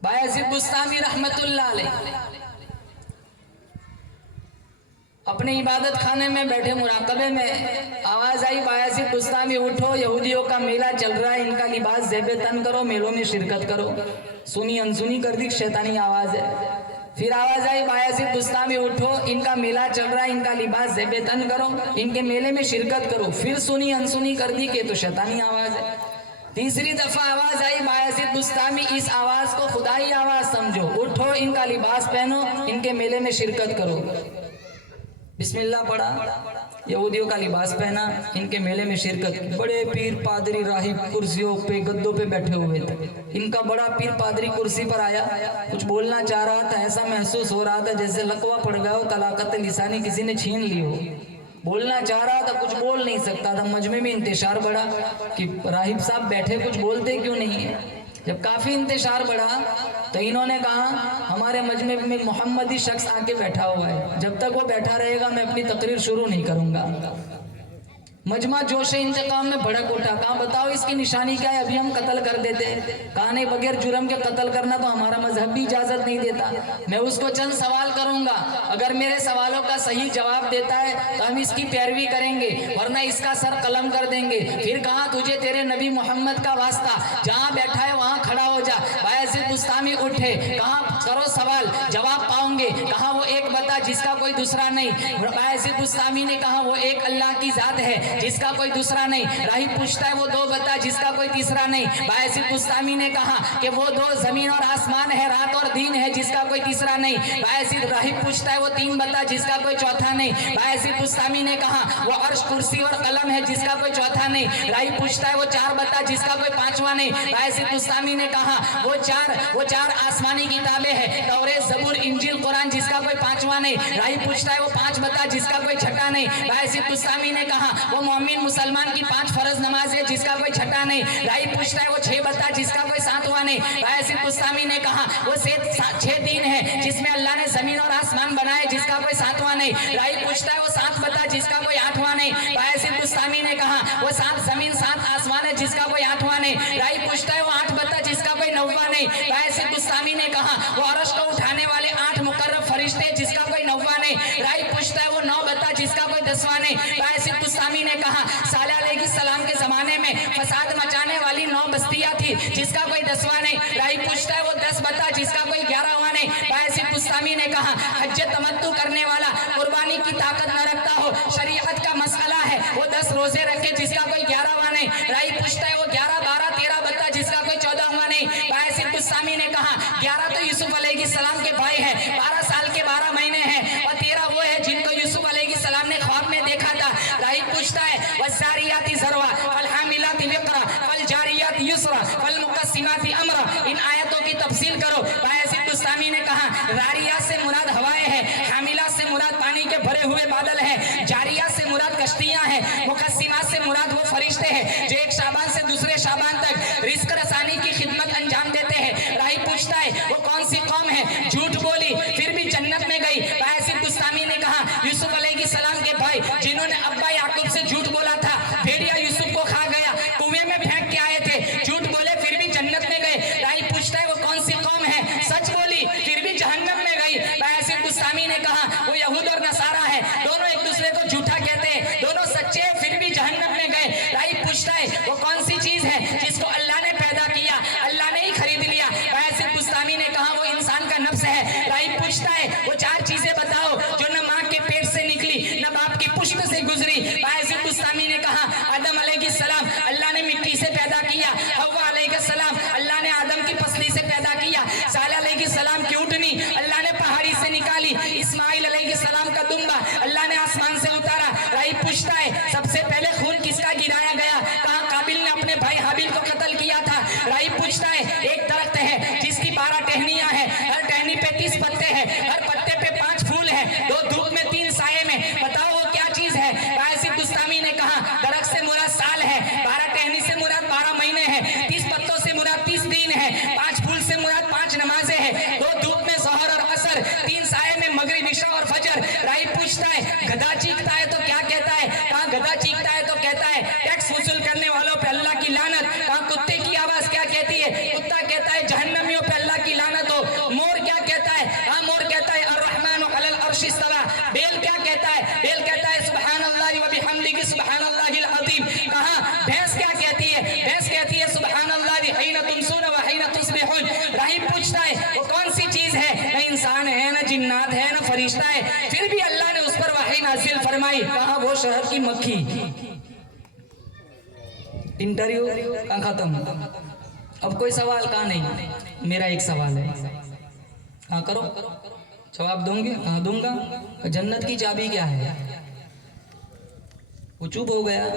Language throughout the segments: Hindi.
बायज़ीद बुस्तामी रहमतुल्लाह अलैह अपने इबादत खाने में बैठे मुराकबे में आवाज आई, बायज़ीद बुस्तामी उठो, यहूदियों का मेला चल रहा है, इनका लिबास ज़ेबे तन करो, मेलों में शिरकत करो। सुनी अनसुनी कर दी, शैतानी आवाज है। फिर आवाज आई, बायज़ीद बुस्तामी उठो, इनका मेला चल रहा है, इनका लिबास ज़ेबे तन करो, इनके मेले में शिरकत करो। फिर सुनी अनसुनी कर दी कि तो शैतानी आवाज है। तीसरी दफा आवाज आई, बायज़ीद बुस्तामी इस आवाज को खुदाई आवाज समझो, उठो, इनका लिबास पहनो, इनके मेले में शिरकत करो। बिस्मिल्लाह पढ़ा, यहूदियों का लिबास पहना, इनके मेले में शिरकत। बड़े पीर पादरी राहिब कुर्सियों पे गद्दों पे बैठे हुए थे। इनका बड़ा पीर पादरी कुर्सी पर आया, कुछ बोलना चाह रहा था, ऐसा महसूस हो रहा था जैसे लकवा पड़ गया हो, तलाकत लिसानी किसी ने छीन ली हो। बोलना चाह रहा था, कुछ बोल नहीं सकता था। मजमे में इंतशार बढ़ा कि राहिब साहब बैठे, कुछ बोलते क्यों नहीं है। जब काफी इंतशार बढ़ा तो इन्होंने कहा, हमारे मजमे में मोहम्मदी शख्स आके बैठा हुआ है, जब तक वो बैठा रहेगा मैं अपनी तकरीर शुरू नहीं करूंगा। मजमा जोश इंतकाम में भड़क उठा, कहा बताओ इसकी निशानी क्या है, अभी हम कत्ल कर देते। कहा नहीं, बगैर जुर्म के कत्ल करना तो हमारा मजहब भी इजाजत नहीं देता। मैं उसको चंद सवाल करूंगा, अगर मेरे सवालों का सही जवाब देता है तो हम इसकी पैरवी करेंगे, वरना इसका सर कलम कर देंगे। फिर कहा, तुझे तेरे नबी मोहम्मद का वास्ता, जहां बैठा है वहां खड़ा हो जा। बायज़ीद बुस्तामी उठे, कहा करो सवाल, जवाब पाओगे। कहा वो एक बता जिसका कोई दूसरा नहीं। बायज़ीद बुस्तामी ने कहा वो एक अल्लाह की जात है जिसका कोई दूसरा नहीं। राहिब पूछता है वो दो बता जिसका कोई तीसरा नहीं। बायज़ीद बुस्तामी ने कहा कि वो दो जमीन और आसमान है, रात और दिन है, जिसका कोई तीसरा नहीं। बायज़ीद राहिब पूछता है वो तीन बता जिसका कोई चौथा नहीं। बायज़ीद बुस्तामी ने कहा वो अर्श कुर्सी और कलम है जिसका कोई चौथा नहीं। राहिब पूछता है वो चार बता जिसका कोई पांचवा नहीं। बायज़ीद बुस्तामी ने कहा वो चार आसमानी किताबें हैं, तौरेत ज़बूर इंजील कुरान, जिसका कोई पांचवा नहीं। राहिब पूछता है वो पांच बता जिसका कोई छठा नहीं। बायज़ीद बुस्तामी ने कहा वो मोमिन मुसलमान की 5 फर्ज नमाज है जिसका कोई छठा नहीं। राहिब पूछता है वो 6 बता जिसका कोई सातवां नहीं। बायज़ीद बुस्तामी ने कहा वो 6 दिन है जिसमें अल्लाह ने जमीन और आसमान बनाए जिसका कोई सातवां नहीं। राहिब पूछता है वो 7 बता जिसका कोई आठवां नहीं। बायज़ीद बुस्तामी ने कहा वो 7 जमीन 7 आसमान है जिसका कोई आठवां नहीं। राहिब पूछता है वो 8 बता जिसका कोई नौवां नहीं। बायज़ीद बुस्तामी ने कहा वो अर्श को उठाने वाले 8 मुकर्रब फरिश्ते जिसका कोई नौवां नहीं। राहिब पूछता है वो 9 बता जिसका कोई 10वां नहीं। बायज़ीद बुस्तामी ने कहा साले अलैहिस्सलाम के जमाने में फसाद मचाने वाली 9 बस्तियां थी जिसका कोई 10वां नहीं। राहिब पूछता है वो 10 बता जिसका कोई 11वां नहीं। बायज़ीद बुस्तामी ने कहा हज तमत्तु करने वाला कुर्बानी की ताकत न रखता हो, शरीयत का मसला है, वो 10 रोजे रखे जिसका कोई 11वां नहीं। राहिब पूछता है वो 11, 12, 13 बता जिसका कोई 14वां नहीं। बायज़ीद बुस्तामी ने कहा 11 तो यूसुफ अलैहिस्सलाम के भाई है, 12 साल के 12 महीने हैं, और 13 वो है जिनको यूसुफ अलैहिस्सलाम ने ख्वाब में देखा था। राहिब पूछता है वज़ारियाती ज़रवा वलहामिलाती विक़रा वलजारियाती युसरा वलमुक़स्सिमाती अमरा, इन आयतों की तफसील करो। बायज़ीद बुस्तामी ने कहा रारियात से मुराद हवाएं हैं, हामिलात से मुराद पानी के भरे हुए बादल हैं, जारियात से मुराद कश्तियां हैं, मुक़स्सिमात से मुराद वो फरिश्ते हैं जो एक शाबान से दूसरे शाबान तक रिज़्क़ रसानी की खिदमत अंजाम देते हैं। राहिब पूछता है वो कौन सी कौम है, झूठ बोली फिर भी जन्नत में गई। बायज़ीद बुस्तामी ने कहा यूसुफ अलैहिस्सलाम के भाई जिन्होंने अब्बा याकूब से झूठ बोला था, भेड़िया यूसुफ को खा गया, कुएं में फेंक के आए थे, झूठ बोले फिर भी जन्नत में गए। राहिब पूछता है वो कौन सी कौम है, सच बोली फिर भी जहन्नम में गई। बायज़ीद बुस्तामी ने कहा वो यहूद और नसारा है, दोनों एक दूसरे को झूठा कहते हैं, दोनों सच्चे फिर भी जहन्नम में गए। राहिब पूछता है वो कौन सी चीज है जिसको अल्लाह ने पैदा किया, अल्लाह ने ही खरीद लिया। बायज़ीद बुस्तामी ने कहा वो इंसान का नफ्स है। राहिब पूछता है वो 4 चीजें बताओ जो न माँ के पेट से निकली न बाप की पुश्त से गुजरी। बायज़ीद बुस्तामी ने कहा आदम अलैहिस्सलाम अल्लाह ने मिट्टी से पैदा किया, हव्वा अलैहिस्सलाम अल्लाह ने आदम की पसली से पैदा किया, सालेह अलैहिस्सलाम की ऊँटनी अल्लाह ने पहाड़ी से निकाली, इस्माइल अलैहिस्सलाम का दुम्बा अल्लाह ने आसमान से उतारा। राहिब पूछता है सबसे पहले खून किसका गिराया गया, कहा काबिल ने अपने भाई हाबिल को कत्ल किया था। राहिब पूछता है एक दरख्त है जिसकी 12 टहनियां हैं, हर टहनी पे 30 पत्ते हैं, हर पत्ते पे 5 फूल हैं, 2 धूप में 3 साये में, बताओ वो क्या चीज है। बायज़ीद बुस्तामी ने कहा दरख्त से मुराद साल है, 12 टहनी से मुराद 12 महीने हैं, 30 पत्तों से मुराद 30 दिन है, 5 फूल से मुराद 5 नमाजें हैं, 2 धूप में ज़ोहर और असर, 3 साये में मगरिब इशा और फजर। राहिब पूछता है गधा चीखता है तो क्या कहता है, कहा गधा चीखता है तो कहता है टैक्स वसूल करने वालों पे अल्लाह की लानत, कहा मक्खी। इंटरव्यू का खत्म। अब कोई सवाल कहाँ नहीं। मेरा एक सवाल है, हाँ करो, जवाब दोगे? हाँ दूंगा। जन्नत की चाबी क्या है? वो चुप हो गया।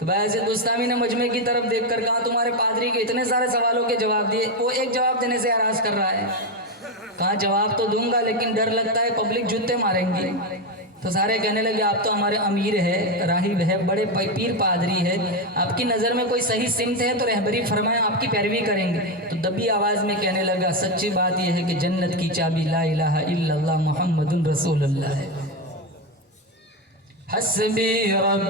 तो भाई ऐसे गुस्तामी ने मजमे की तरफ देखकर कहा, तुम्हारे पादरी के इतने सारे सवालों के जवाब दिए, वो एक जवाब देने से नाराज कर रहा है। कहा जवाब तो दूंगा, लेकिन डर लगता है पब्लिक जूते मारेंगे। तो सारे कहने लगे, आप तो हमारे अमीर है, राहिब है, बड़े पीर पादरी है, आपकी नज़र में कोई सही सिमत है तो रहबरी फरमाए, आपकी पैरवी करेंगे। तो दबी आवाज़ में कहने लगा, सच्ची बात यह है कि जन्नत की चाबी ला इलाहा इल्लल्लाह मुहम्मदुर रसूलुल्लाह है। हस्बी रब्बी